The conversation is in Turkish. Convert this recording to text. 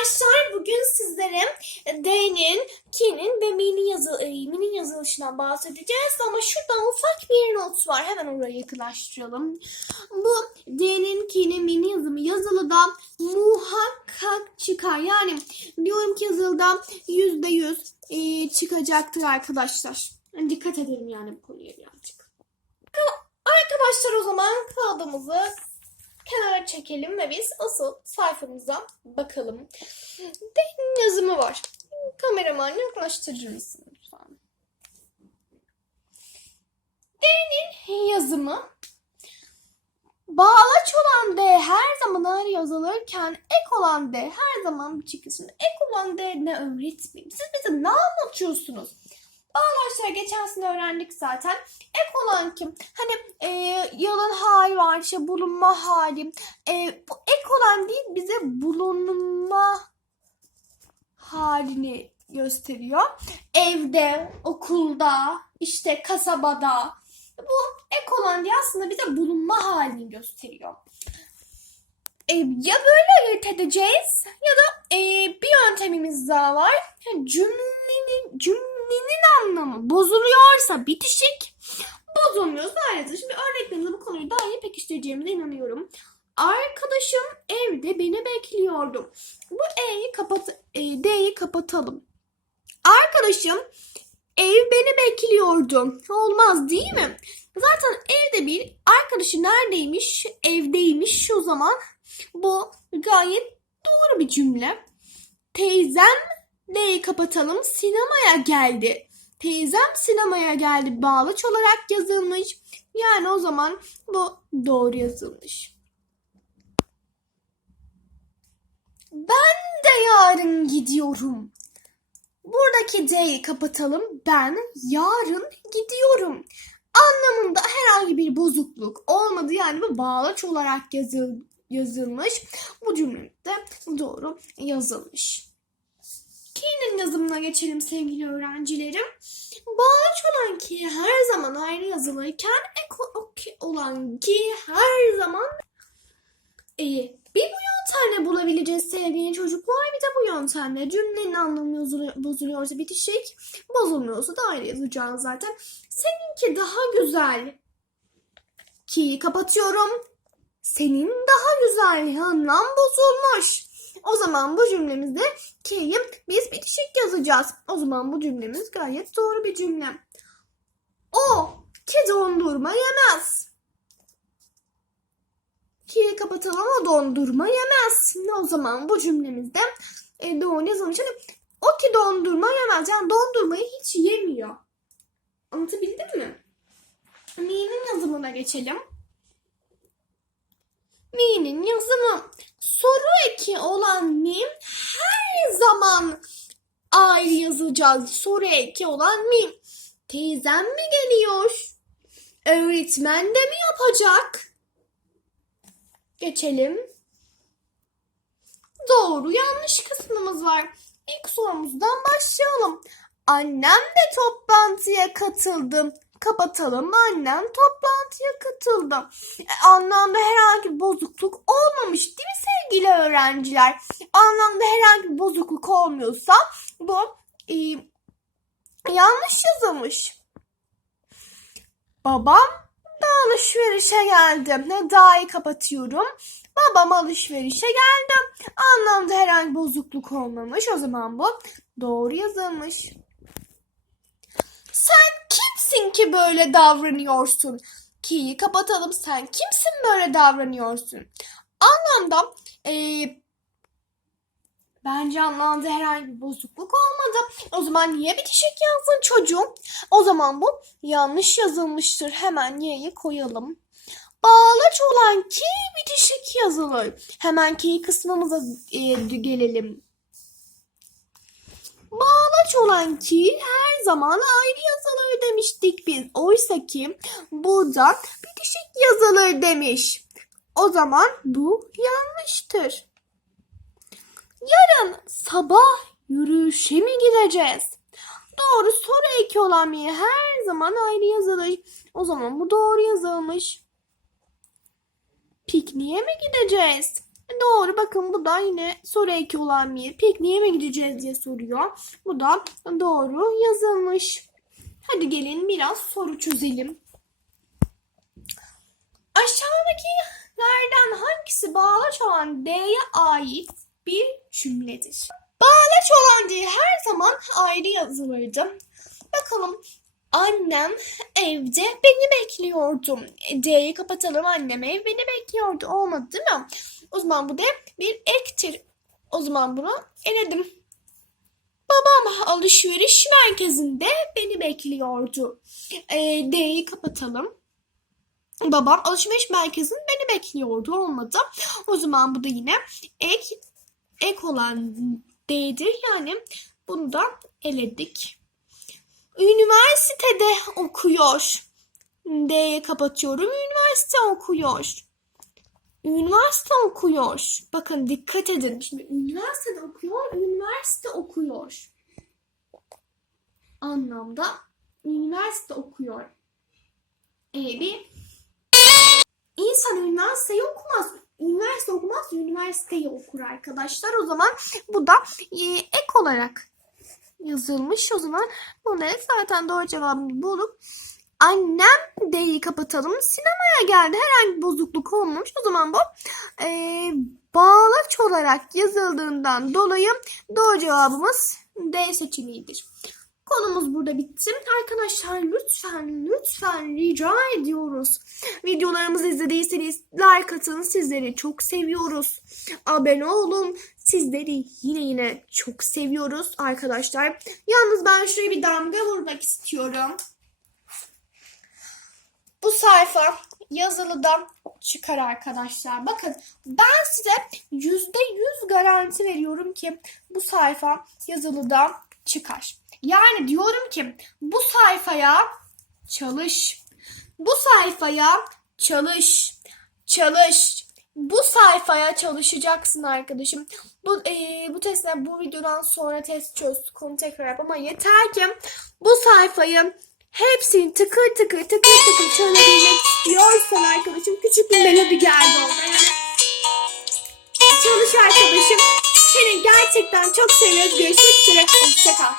arkadaşlar bugün sizlere D'nin, K'nin ve M'nin yazı, e, M'nin yazılışından bahsedeceğiz ama şurada ufak bir not var. Hemen oraya yakınlaştıralım. Bu D'nin, K'nin, M'nin yazımı yazılıda muhakkak çıkar. Yani diyorum ki yazılıda yüzde yüz e, çıkacaktır arkadaşlar. Dikkat edelim yani bu konuya birazcık. Arkadaşlar o zaman kağıdımızı kenara çekelim ve biz asıl sayfamıza bakalım. D'nin yazımı var. Kameraman yaklaştırır mısın lütfen? D'nin yazımı Bağlaç olan D her zaman ayrı yazılırken ek olan D her zaman bir çıkısında. Ek olan D ne öğretmeyeyim? Siz bize ne anlatıyorsunuz? Bağlaçlar geçen sene öğrendik zaten. Ek olan kim? Hani e, yalan hali var, işte bulunma hali. E, bu ek olan değil bize bulunma halini gösteriyor. Evde, okulda, işte kasabada. Bu ek olan diye aslında bize bulunma halini gösteriyor. E, ya böyle ayırt edeceğiz ya da e, bir yöntemimiz daha var. Yani Cümlenin, cümlenin anlamı bozuluyorsa bitişik, bozulmuyorsa ayrıca. Şimdi örneklerimizde bu konuyu daha iyi pekiştireceğimize inanıyorum. Arkadaşım evde beni bekliyordu. Bu E'yi kapat, e, D'yi kapatalım. Arkadaşım ev beni bekliyordu. Olmaz değil mi? Zaten evde bir arkadaşı neredeymiş? Evdeymiş. O zaman bu gayet doğru bir cümle. Teyzem D'yi kapatalım. Sinemaya geldi. Teyzem sinemaya geldi. Bağlaç olarak yazılmış. Yani o zaman bu doğru yazılmış. Ben de yarın gidiyorum. Buradaki D'yi kapatalım. Ben yarın gidiyorum. Anlamında herhangi bir bozukluk olmadı. Yani bu bağlaç olarak yazıl, yazılmış. Bu cümlede doğru yazılmış. K'nin yazımına geçelim sevgili öğrencilerim. Bağlaç olan ki her zaman ayrı yazılırken ek olan ki her zaman iyi. Bir bu yöntemle bulabileceğiz sevgili çocuklar. Bir de bu yöntemle cümlenin anlamı bozuluyor- bozuluyorsa bitişik, bozulmuyorsa da ayrı yazacağız zaten. Seninki daha güzel. Ki kapatıyorum. Senin daha güzel. Anlam bozulmuş. O zaman bu cümlemizde K'yi biz bitişik yazacağız. O zaman bu cümlemiz gayet doğru bir cümle. O ki dondurma yemez. Ki'yi kapatalım o dondurma yemez. O zaman bu cümlemizde e, doğru yazılmış. Hani o ki dondurma yemez. Yani dondurmayı hiç yemiyor. Anlatabildim mi? Mi'nin yazımına geçelim. Mi'nin yazımı. Soru eki olan mi her zaman ayrı yazacağız. Soru eki olan mi? Teyzem mi geliyor? Öğretmen de mi yapacak? Geçelim. Doğru yanlış kısmımız var. İlk sorumuzdan başlayalım. Annem de toplantıya katıldım. Kapatalım. Annem toplantıya katıldı. E, anlamda herhangi bir bozukluk olmamış değil mi sevgili öğrenciler? Anlamda herhangi bir bozukluk olmuyorsa bu e, yanlış yazılmış. Babam da alışverişe geldi. Ne dahi kapatıyorum. Babam alışverişe geldi. Anlamda herhangi bozukluk olmamış. O zaman bu doğru yazılmış. Sen kimsin ki böyle davranıyorsun? Ki'yi kapatalım. Sen kimsin böyle davranıyorsun? Anlamda eee Bence anlamda herhangi bir bozukluk olmadı. O zaman niye bitişik yazdın çocuğum? O zaman bu yanlış yazılmıştır. Hemen y'yi koyalım. Bağlaç olan ki bitişik yazılır. Hemen ki kısmımıza e, gelelim. Bağlaç olan ki her zaman ayrı yazılır demiştik biz. Oysa ki burada bitişik yazılır demiş. O zaman bu yanlıştır. Yarın sabah yürüyüşe mi gideceğiz? Doğru soru eki olan mi her zaman ayrı yazılır. O zaman bu doğru yazılmış. Pikniğe mi gideceğiz? Doğru bakın bu da yine soru eki olan bir pikniğe mi gideceğiz diye soruyor. Bu da doğru yazılmış. Hadi gelin biraz soru çözelim. Aşağıdakilerden hangisi bağlaç olan D'ye ait bir cümledir? Bağlaç olan D her zaman ayrı yazılırdı. Bakalım annem evde beni bekliyordu. D'yi kapatalım annem ev beni bekliyordu. Olmadı değil mi? O zaman bu da bir ektir. O zaman bunu eledim. Babam alışveriş merkezinde beni bekliyordu. Ee, D'yi kapatalım. Babam alışveriş merkezinde beni bekliyordu. Olmadı. O zaman bu da yine ek ek olan D'dir. Yani bunu da eledik. Üniversitede okuyor. D'ye kapatıyorum. Üniversite okuyor. Üniversite okuyor. Bakın dikkat edin. Şimdi üniversitede okuyor, üniversite okuyor. Anlamda üniversite okuyor. Ee, bir insan üniversiteyi okumaz. Üniversite okumaz, üniversiteyi okur arkadaşlar. O zaman bu da e, ek olarak yazılmış. O zaman bunları zaten doğru cevabını bulup annem D'yi kapatalım. Sinemaya geldi. Herhangi bir bozukluk olmamış. O zaman bu e, bağlaç olarak yazıldığından dolayı doğru cevabımız D seçeneğidir. Konumuz burada bitti. Arkadaşlar lütfen lütfen rica ediyoruz. Videolarımızı izlediyseniz like atın. Sizleri çok seviyoruz. Abone olun. Sizleri yine yine çok seviyoruz arkadaşlar. Yalnız ben şuraya bir damga vurmak istiyorum. Bu sayfa yazılıda çıkar arkadaşlar. Bakın ben size yüzde yüz garanti veriyorum ki bu sayfa yazılıda çıkar. Yani diyorum ki bu sayfaya çalış. Bu sayfaya çalış. Çalış. Bu sayfaya çalışacaksın arkadaşım. Bu e, bu testten bu videodan sonra test çöz. Konu tekrar yap ama yeter ki bu sayfayı hepsini tıkır tıkır tıkır tıkır çözebilmek istiyorsan arkadaşım küçük bir melodi geldi orada. Yani çalış arkadaşım. Seni gerçekten çok seviyoruz. Görüşmek üzere. Hoşçakal.